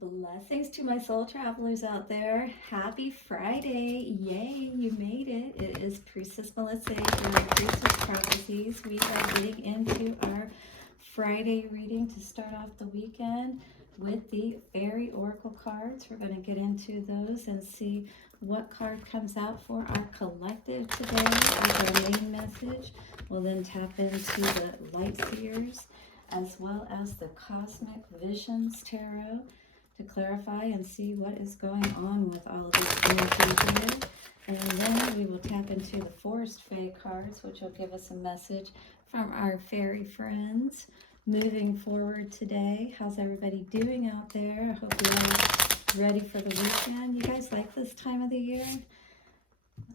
Blessings to my soul travelers out there. Happy Friday. Yay, you made it. It is Priestess Melissae from Priestess Prophecies. We are getting into our Friday reading to start off the weekend with the Faery Oracle cards. We're going to get into those and see what card comes out for our collective today with our main message. We'll then tap into the Light Seers as well as the Cosmic Visions Tarot to clarify and see what is going on with all of these energies here. And then we will tap into the Forest Fae cards, which will give us a message from our fairy friends moving forward today. How's everybody doing out there? I hope you're all ready for the weekend. You guys like this time of the year?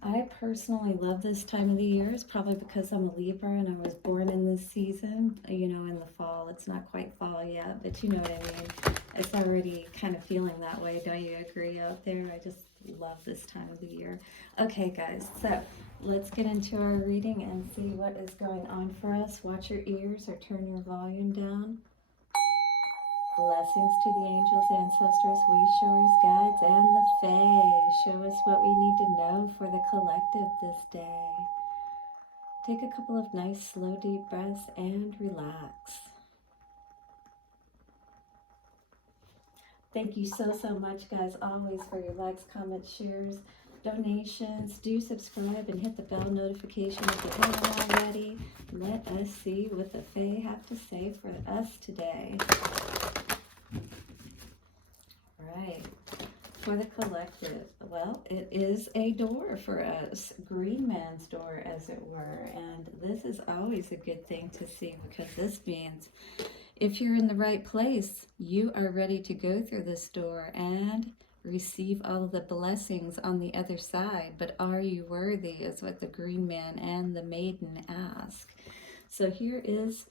I personally love this time of the year. It's probably because I'm a Libra and I was born in this season, you know, in the fall. It's not quite fall yet, but you know what I mean. It's already kind of feeling that way. Don't you agree out there? I just love this time of the year. Okay, guys, so let's get into our reading and see what is going on for us. Watch your ears or turn your volume down. Blessings to the angels, ancestors, way-showers, guides, and the Fae. Show us what we need to know for the collective this day. Take a couple of nice, slow, deep breaths and relax. Thank you so much, guys, always for your likes, comments, shares, donations. Do subscribe and hit the bell notification if you haven't already. Let us see what the Fae have to say for us today. Right, for the collective, well, it is a door for us, GreenMan's door, as it were, and this is always a good thing to see because this means if you're in the right place, you are ready to go through this door and receive all of the blessings on the other side. But are you worthy is what the GreenMan and the Maiden ask. So here is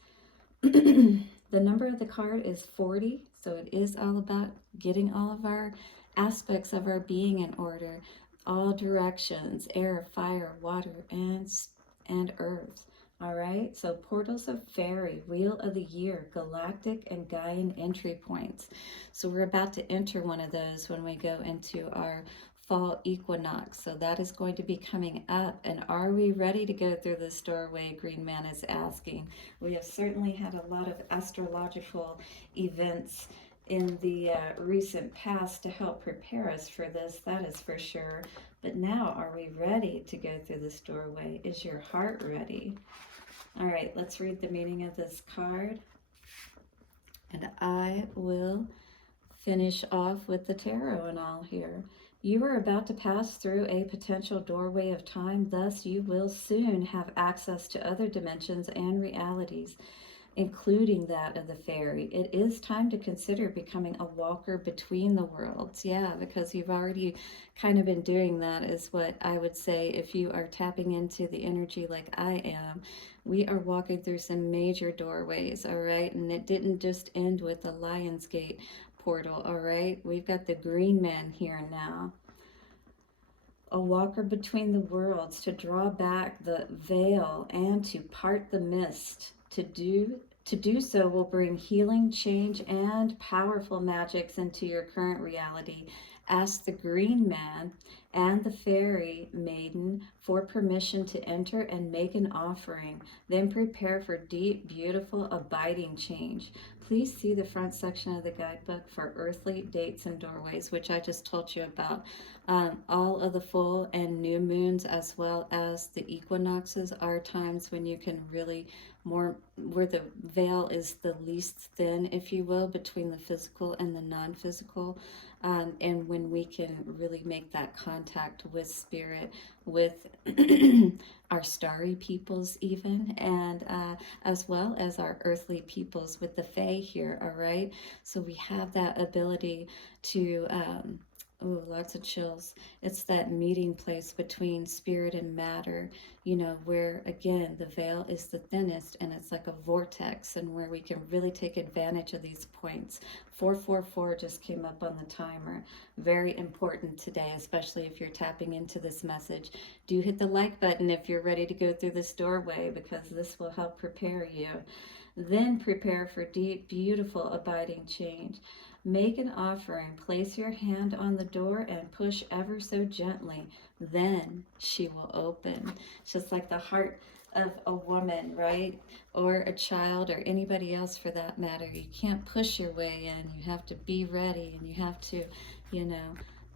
the number of the card is 40, so it is all about getting all of our aspects of our being in order, all directions, air, fire, water, and earth. All right, so Portals of Fairy, Wheel of the Year, Galactic, and Gaian entry points. So we're about to enter one of those when we go into our fall equinox. So that is going to be coming up. And are we ready to go through this doorway? GreenMan is asking. We have certainly had a lot of astrological events in the recent past to help prepare us for this, that is for sure. But now, are we ready to go through this doorway? Is your heart ready? All right, let's read the meaning of this card. And I will finish off with the tarot and all here. You are about to pass through a potential doorway of time, thus you will soon have access to other dimensions and realities, including that of the fairy. It is time to consider becoming a walker between the worlds. Yeah, because you've already kind of been doing that, is what I would say. If you are tapping into the energy like I am, we are walking through some major doorways, all right? And it didn't just end with the Lionsgate portal, all right? We've got the GreenMan here now. A walker between the worlds, to draw back the veil and to part the mist. To do so will bring healing, change, and powerful magics into your current reality. Ask the GreenMan and the Fairy Maiden for permission to enter and make an offering. Then prepare for deep, beautiful, abiding change. Please see the front section of the guidebook for earthly dates and doorways, which I just told you about. All of the full and new moons, as well as the equinoxes, are times when you can really where the veil is the least thin, if you will, between the physical and the non-physical, and when we can really make that contact with spirit, with our starry peoples even, and as well as our earthly peoples with the Fae here, all right? So we have that ability to oh, lots of chills. It's that meeting place between spirit and matter, you know, where again the veil is the thinnest and it's like a vortex, and where we can really take advantage of these points. 444 just came up on the timer. Very important today, especially if you're tapping into this message. Do hit the like button if you're ready to go through this doorway, because this will help prepare you. Then prepare for deep, beautiful, abiding change. Make an offering, place your hand on the door and push ever so gently. Then she will open. It's just like the heart of a woman, right? Or a child or anybody else for that matter. You can't push your way in. You have to be ready and you have to, you know,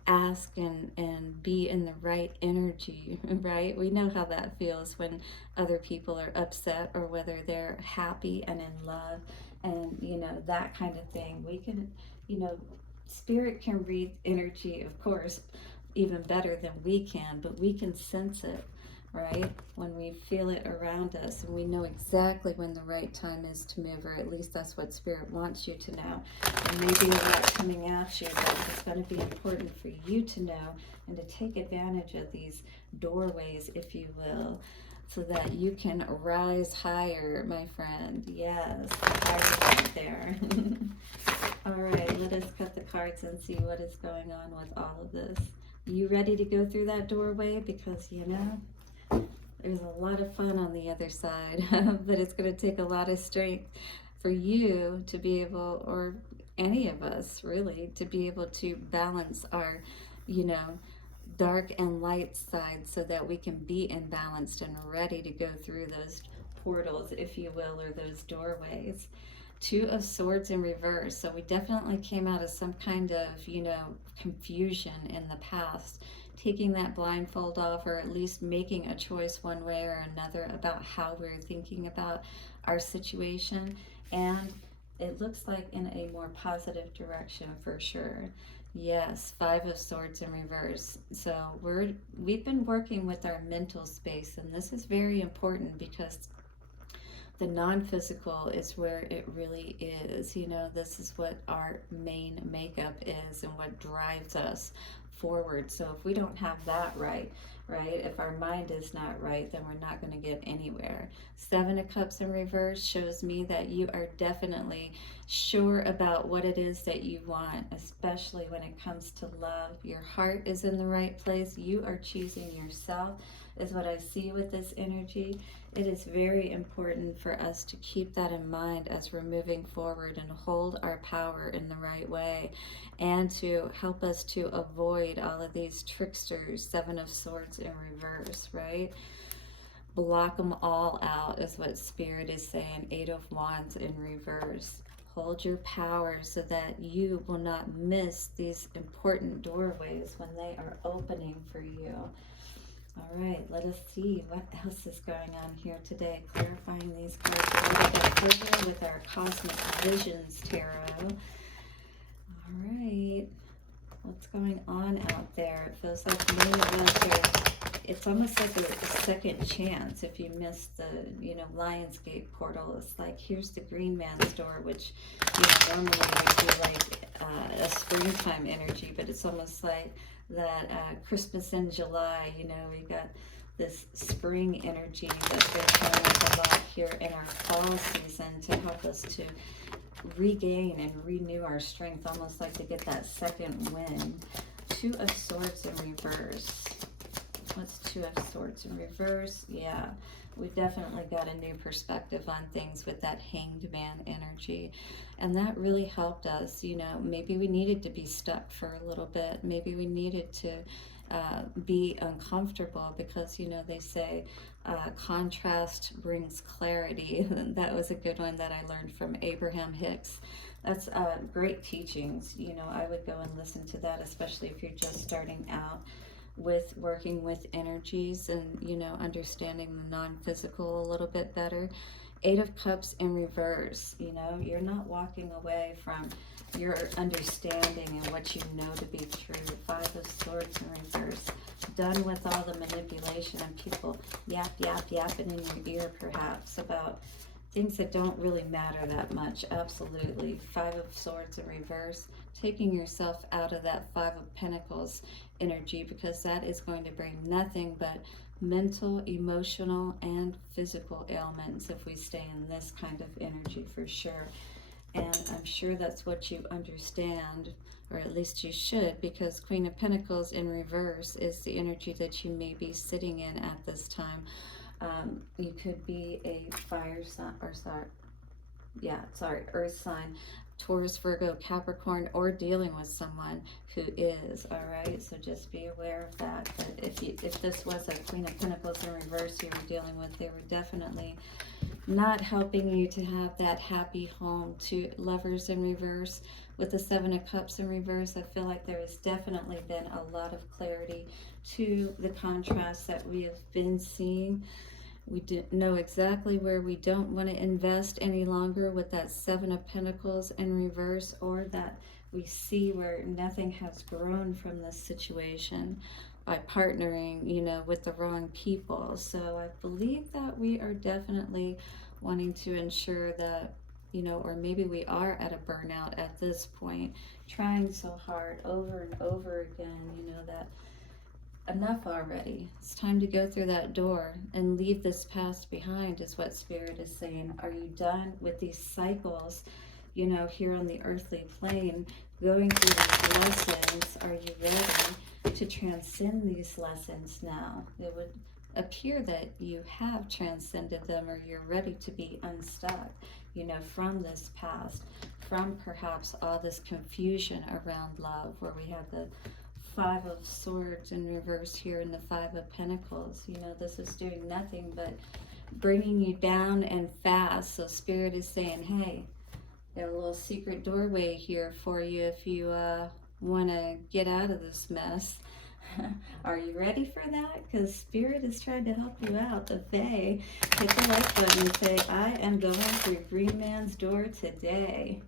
ask and be in the right energy, right? We know how that feels when other people are upset or whether they're happy and in love and, you know, that kind of thing. We can, you know, spirit can read energy, of course, even better than we can, but we can sense it, right? When we feel it around us and we know exactly when the right time is to move, or at least that's what spirit wants you to know. And maybe a lot coming at you, but it's going to be important for you to know and to take advantage of these doorways, if you will, so that you can rise higher, my friend. Yes, higher right there. All right, let us cut the cards and see what is going on with all of this. You ready to go through that doorway? Because, you know, there's a lot of fun on the other side, but it's going to take a lot of strength for you to be able, or any of us really, to be able to balance our, you know, dark and light side so that we can be imbalanced and ready to go through those portals, if you will, or those doorways. Two of Swords in reverse. So we definitely came out of some kind of, you know, confusion in the past. Taking that blindfold off, or at least making a choice one way or another about how we're thinking about our situation. And it looks like in a more positive direction for sure. Yes, Five of Swords in reverse. So we've been working with our mental space, and this is very important because the non-physical is where it really is. You know, this is what our main makeup is and what drives us forward. So if we don't have that right, if our mind is not right, then we're not going to get anywhere. Seven of Cups in reverse shows me that you are definitely sure about what it is that you want, especially when it comes to love. Your heart is in the right place. You are choosing yourself, is what I see with this energy. It is very important for us to keep that in mind as we're moving forward and hold our power in the right way, and to help us to avoid all of these tricksters. Seven of Swords in reverse, right? Block them all out is what Spirit is saying. Eight of Wands in reverse. Hold your power so that you will not miss these important doorways when they are opening for you. All right, let us see what else is going on here today. Clarifying these cards a little bit further with our Cosmic Visions Tarot. All right, what's going on out there? It feels like many of us are, it's almost like a second chance if you missed the, you know, Lionsgate portal. It's like, here's the GreenMan store, which, you know, normally would be like a springtime energy, but it's almost like that Christmas in July, you know, we got this spring energy that's been showing up a lot here in our fall season to help us to regain and renew our strength, almost like to get that second wind. Two of Swords in reverse. What's Two of Swords in reverse? Yeah, we definitely got a new perspective on things with that Hanged Man energy. And that really helped us. You know, maybe we needed to be stuck for a little bit. Maybe we needed to be uncomfortable because, you know, they say contrast brings clarity. That was a good one that I learned from Abraham Hicks. That's great teachings. You know, I would go and listen to that, especially if you're just starting out with working with energies and, you know, understanding the non-physical a little bit better. Eight of Cups in reverse. You know, you're not walking away from your understanding and what you know to be true. Five of Swords in reverse. Done with all the manipulation and people yapping in your ear perhaps about things that don't really matter that much. Absolutely. Five of Swords in reverse. Taking yourself out of that Five of Pentacles energy, because that is going to bring nothing but mental, emotional, and physical ailments if we stay in this kind of energy for sure. And I'm sure that's what you understand, or at least you should, because Queen of Pentacles in reverse is the energy that you may be sitting in at this time. You could be a fire sign, or earth sign, Taurus, Virgo, Capricorn, or dealing with someone who is, all right? So just be aware of that. But if this was a Queen of Pentacles in reverse you were dealing with, they were definitely not helping you to have that happy home. To Lovers in reverse with the Seven of Cups in reverse, I feel like there has definitely been a lot of clarity to the contrast that we have been seeing. We didn't know exactly where we don't want to invest any longer with that Seven of Pentacles in reverse, or that we see where nothing has grown from this situation by partnering, you know, with the wrong people. So I believe that we are definitely wanting to ensure that, you know, or maybe we are at a burnout at this point, trying so hard over and over again, you know, that enough already. It's time to go through that door and leave this past behind, is what Spirit is saying. Are you done with these cycles, you know, here on the earthly plane, going through these lessons? Are you ready to transcend these lessons now? It would appear that you have transcended them, or you're ready to be unstuck, you know, from this past, from perhaps all this confusion around love, where we have the Five of Swords in reverse here and the Five of Pentacles. You know, this is doing nothing but bringing you down and fast. So Spirit is saying, hey, there's a little secret doorway here for you if you want to get out of this mess. Are you ready for that? Because Spirit is trying to help you out. The Fae, hit the like button and say, I am going through GreenMan's door today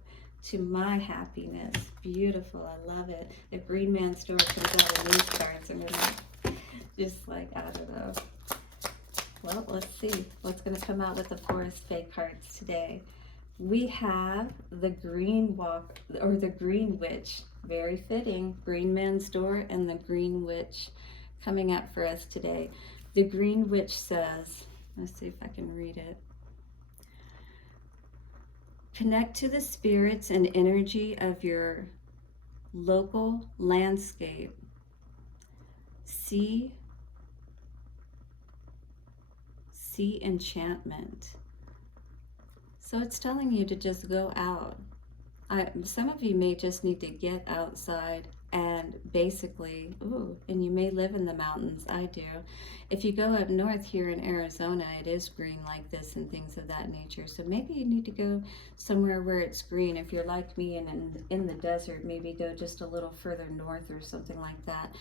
to my happiness. Beautiful. I love it. If GreenMan's door comes out of these cards, and we're like, just like, I don't know. Well, let's see what's going to come out with the Forest Fae cards today. We have the Green Walk, or the Green Witch. Very fitting. GreenMan's door and the Green Witch coming up for us today. The Green Witch says, let's see if I can read it. Connect to the spirits and energy of your local landscape. See enchantment. So it's telling you to just go out. Some of you may just need to get outside and basically, and you may live in the mountains. I do. If you go up north here in Arizona, it is green like this and things of that nature. So maybe you need to go somewhere where it's green. If you're like me and in the desert, maybe go just a little further north or something like that.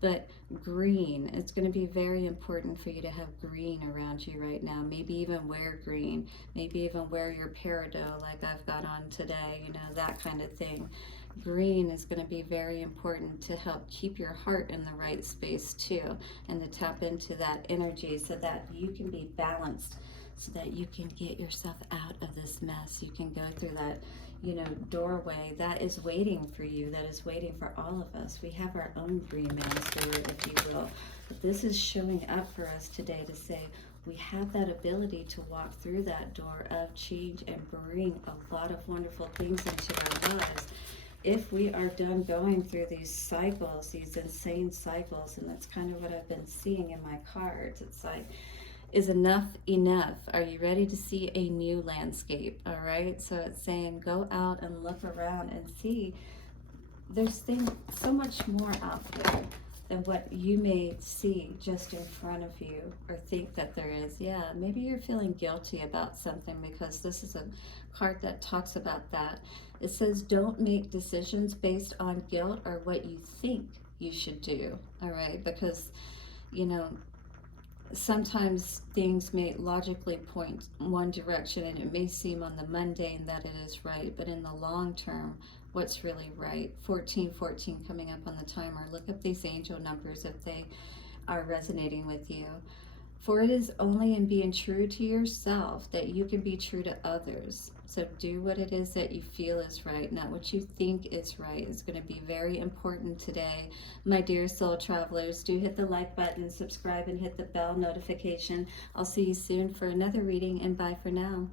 But green, it's going to be very important for you to have green around you right now. Maybe even wear green. Maybe even wear your peridot like I've got on today, you know, that kind of thing. Green is going to be very important to help keep your heart in the right space too, and to tap into that energy so that you can be balanced, so that you can get yourself out of this mess. You can go through that, you know, doorway that is waiting for you, that is waiting for all of us. We have our own GreenMan's door, if you will. But this is showing up for us today to say we have that ability to walk through that door of change and bring a lot of wonderful things into our lives. If we are done going through these cycles, these insane cycles, and that's kind of what I've been seeing in my cards. It's like, is enough enough? Are you ready to see a new landscape? All right, so it's saying go out and look around and see. There's so much more out there than what you may see just in front of you or think that there is. Yeah, maybe you're feeling guilty about something, because this is a card that talks about that. It says don't make decisions based on guilt or what you think you should do. All right, because, you know, sometimes things may logically point one direction and it may seem on the mundane that it is right, but in the long term, what's really right? 1414 coming up on the timer. Look up these angel numbers if they are resonating with you. For it is only in being true to yourself that you can be true to others. So do what it is that you feel is right, not what you think is right. It's going to be very important today. My dear soul travelers, do hit the like button, subscribe, and hit the bell notification. I'll see you soon for another reading, and bye for now.